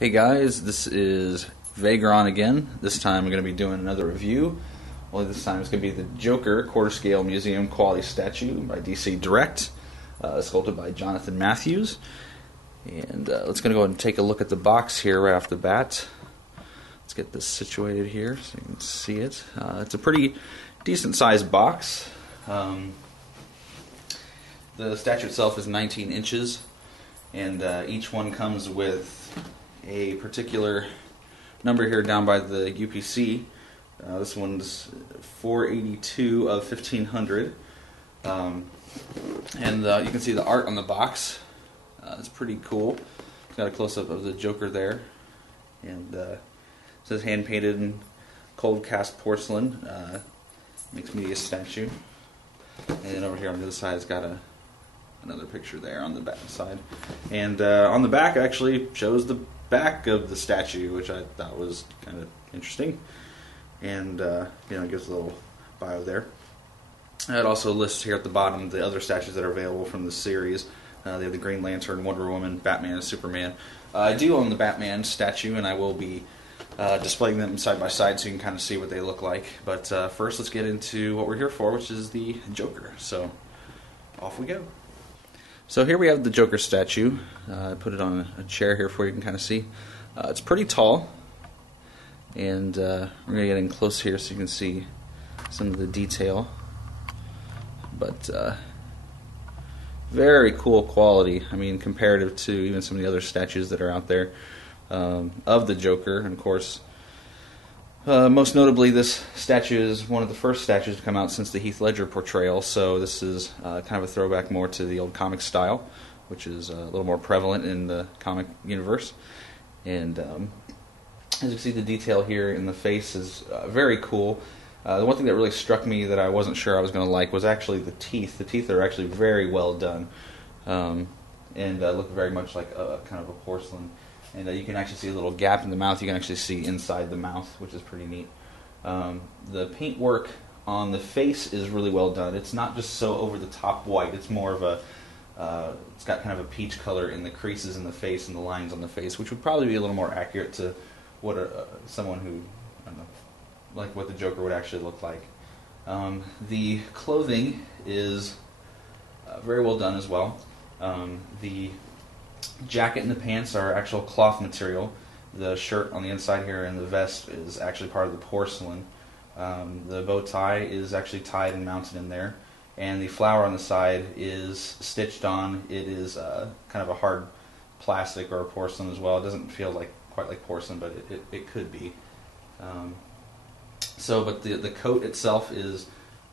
Hey guys, this is Vagron again. This time I'm going to be doing another review. Only this time it's going to be the Joker Quarter Scale Museum Quality Statue by DC Direct, sculpted by Jonathan Matthews. And let's go ahead and take a look at the box here right off the bat. Let's get this situated here so you can see it. It's a pretty decent sized box. The statue itself is 19 inches, and each one comes with a particular number here down by the UPC. This one's 482 of 1500, and you can see the art on the box. It's pretty cool. It's got a close-up of the Joker there, and it says hand painted in cold cast porcelain, mixed media statue. And then over here on the other side, it's got another picture there on the back side, and on the back actually shows the back of the statue, which I thought was kind of interesting, and it gives a little bio there. It also lists here at the bottom the other statues that are available from the series. They have the Green Lantern, Wonder Woman, Batman, and Superman. I do own the Batman statue, and I will be displaying them side by side so you can kind of see what they look like. But first, let's get into what we're here for, which is the Joker. So off we go. So here we have the Joker statue. I put it on a chair here for you can kind of see. It's pretty tall, and we're going to get in close here so you can see some of the detail. But very cool quality. I mean, comparative to even some of the other statues that are out there of the Joker. And of course, most notably, this statue is one of the first statues to come out since the Heath Ledger portrayal, so this is kind of a throwback more to the old comic style, which is a little more prevalent in the comic universe. And as you see, the detail here in the face is very cool. The one thing that really struck me that I wasn't sure I was going to like was actually the teeth. The teeth are actually very well done, and look very much like a kind of a porcelain. And you can actually see a little gap in the mouth. You can actually see inside the mouth, which is pretty neat. The paint work on the face is really well done. It's not just so over-the-top white. It's more of it's got kind of a peach color in the creases in the face and the lines on the face, which would probably be a little more accurate to what someone who, I don't know, like what the Joker would actually look like. The clothing is very well done as well. The jacket and the pants are actual cloth material. The shirt on the inside here and the vest is actually part of the porcelain. The bow tie is actually tied and mounted in there, and the flower on the side is stitched on. It is kind of a hard plastic or a porcelain as well. It doesn't feel quite like porcelain, but it could be. But the coat itself is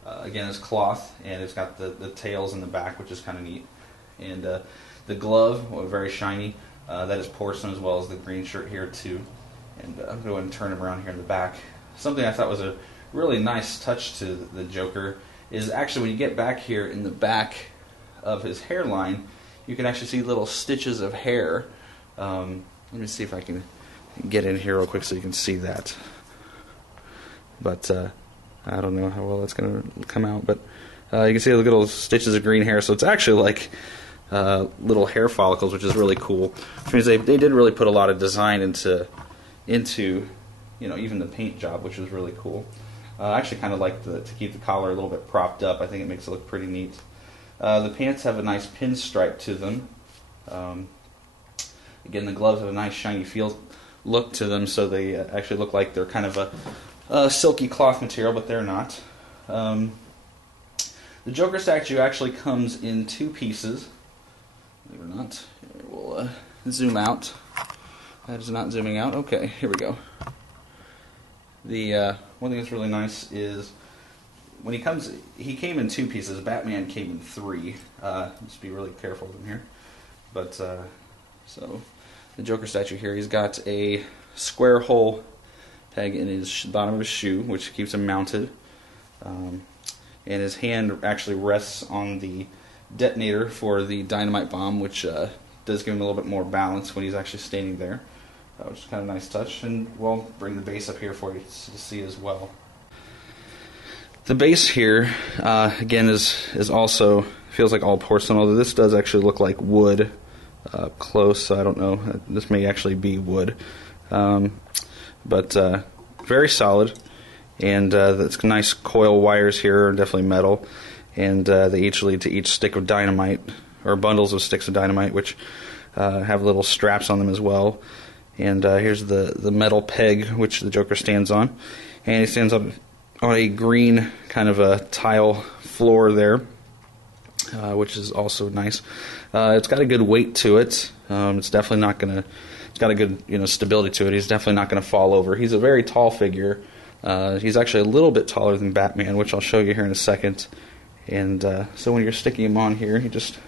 again is cloth, and it's got the tails in the back, which is kind of neat. And the glove, very shiny, that is porcelain, as well as the green shirt here too. And I'm going to go ahead and turn him around here in the back. Something I thought was a really nice touch to the Joker is actually when you get back here in the back of his hairline, you can actually see little stitches of hair. Let me see if I can get in here real quick so you can see that. But I don't know how well that's going to come out. But you can see the little stitches of green hair, so it's actually like little hair follicles, which is really cool. Which means they did really put a lot of design into even the paint job, which is really cool. I actually kind of like to keep the collar a little bit propped up. I think it makes it look pretty neat. The pants have a nice pinstripe to them. Again, the gloves have a nice shiny look to them, so they actually look like they're kind of a silky cloth material, but they're not. The Joker statue actually comes in two pieces. Believe it or not. Here, we'll zoom out. That is not zooming out. Okay, here we go. The one thing that's really nice is when he came in two pieces. Batman came in three. Just be really careful with him here. But so the Joker statue here, he's got a square hole peg in his bottom of his shoe, which keeps him mounted. And his hand actually rests on the detonator for the dynamite bomb, which does give him a little bit more balance when he's actually standing there, which is kind of a nice touch. And we'll bring the base up here for you to see as well. The base here, again, is also feels like all porcelain, although this does actually look like wood. close, so I don't know. This may actually be wood. But very solid. And that's nice coil wires here, definitely metal. And they each lead to each stick of dynamite, or bundles of sticks of dynamite, which have little straps on them as well. And here's the metal peg which the Joker stands on. And he stands on a green kind of a tile floor there, which is also nice. It's got a good weight to it. It's definitely not going to... It's got a good stability to it. He's definitely not going to fall over. He's a very tall figure. He's actually a little bit taller than Batman, which I'll show you here in a second. And so when you're sticking him on here, you just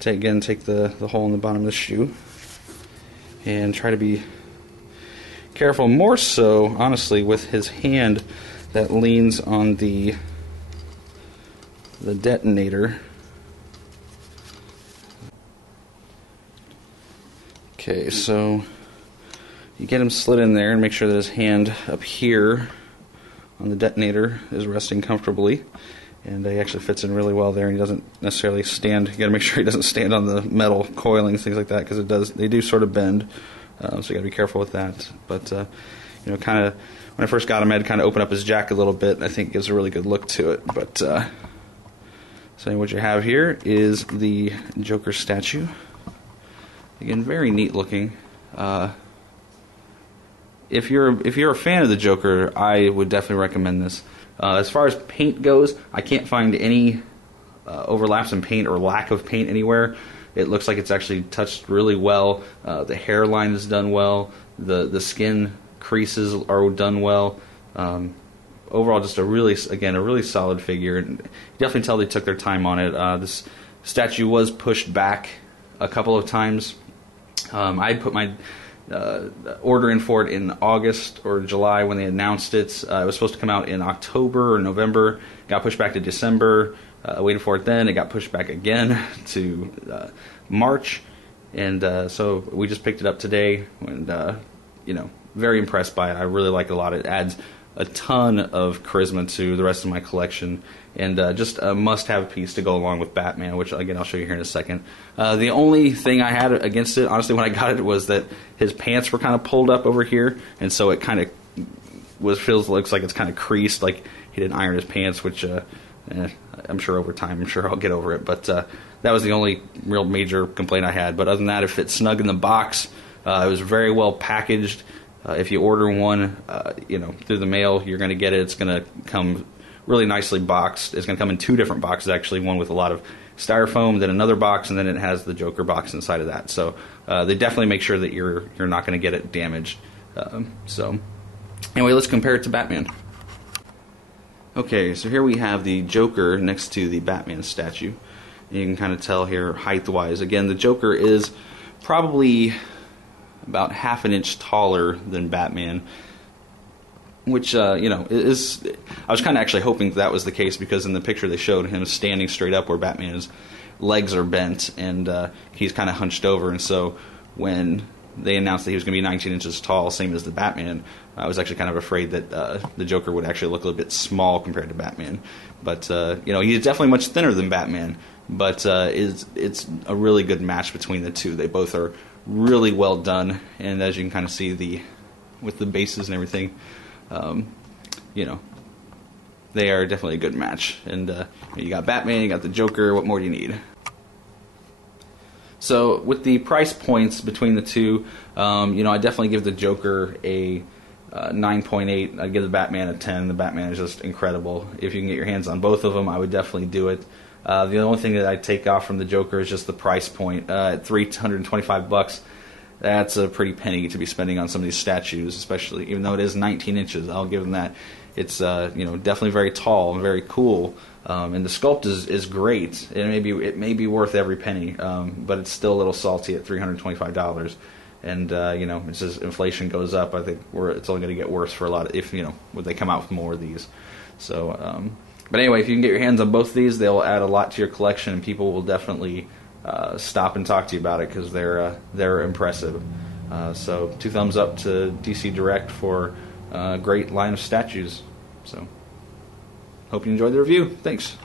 take the hole in the bottom of the shoe and try to be careful. More so, honestly, with his hand that leans on the detonator. Okay, so you get him slid in there and make sure that his hand up here on the detonator is resting comfortably. And he actually fits in really well there, and he doesn't necessarily stand. You got to make sure he doesn't stand on the metal coilings, things like that, because they do sort of bend. So you got to be careful with that. But kind of when I first got him, I had to kind of open up his jack a little bit. I think it gives a really good look to it. But so what you have here is the Joker statue. Again, very neat looking. If you're a fan of the Joker, I would definitely recommend this. As far as paint goes, I can't find any overlaps in paint or lack of paint anywhere. It looks like it's actually touched really well. The hairline is done well. The skin creases are done well. Overall, just a really solid figure. And you definitely tell they took their time on it. This statue was pushed back a couple of times. I put my order in for it in August or July when they announced it. It was supposed to come out in October or November. Got pushed back to December. Waited for it then. It got pushed back again to March. And so we just picked it up today. And, very impressed by it. I really like it a lot. It adds a ton of charisma to the rest of my collection. And just a must-have piece to go along with Batman, which, again, I'll show you here in a second. The only thing I had against it, honestly, when I got it, was that his pants were kind of pulled up over here, and so it kind of looks like it's kind of creased, like he didn't iron his pants, which I'm sure over time, I'll get over it. But that was the only real major complaint I had. But other than that, it fit snug in the box. It was very well packaged. If you order one, through the mail, you're going to get it. It's going to come really nicely boxed. It's going to come in two different boxes, actually. One with a lot of styrofoam, then another box, and then it has the Joker box inside of that. So they definitely make sure that you're not going to get it damaged. So anyway, let's compare it to Batman. Okay, so here we have the Joker next to the Batman statue. And you can kind of tell here height-wise. Again, the Joker is probably about half an inch taller than Batman, which, is... I was kind of actually hoping that was the case, because in the picture they showed him standing straight up where Batman's legs are bent, and he's kind of hunched over, and so when they announced that he was going to be 19 inches tall, same as the Batman, I was actually kind of afraid that the Joker would actually look a little bit small compared to Batman. But, he's definitely much thinner than Batman, but it's a really good match between the two. They both are really well done, and as you can kind of see with the bases and everything, they are definitely a good match. And you got Batman, you got the Joker. What more do you need? So with the price points between the two, I definitely give the Joker a 9.8. I'd give the Batman a 10. The Batman is just incredible. If you can get your hands on both of them, I would definitely do it. The only thing that I'd take off from the Joker is just the price point. At $325, that's a pretty penny to be spending on some of these statues, especially even though it is 19 inches. I'll give them that. It's definitely very tall and very cool, and the sculpt is great. It may be worth every penny, but it's still a little salty at $325. And as inflation goes up, I think it's only going to get worse for a lot of when they come out with more of these. So. But anyway, if you can get your hands on both of these, they'll add a lot to your collection, and people will definitely stop and talk to you about it, because they're impressive. So 2 thumbs up to DC Direct for a great line of statues. So hope you enjoyed the review. Thanks.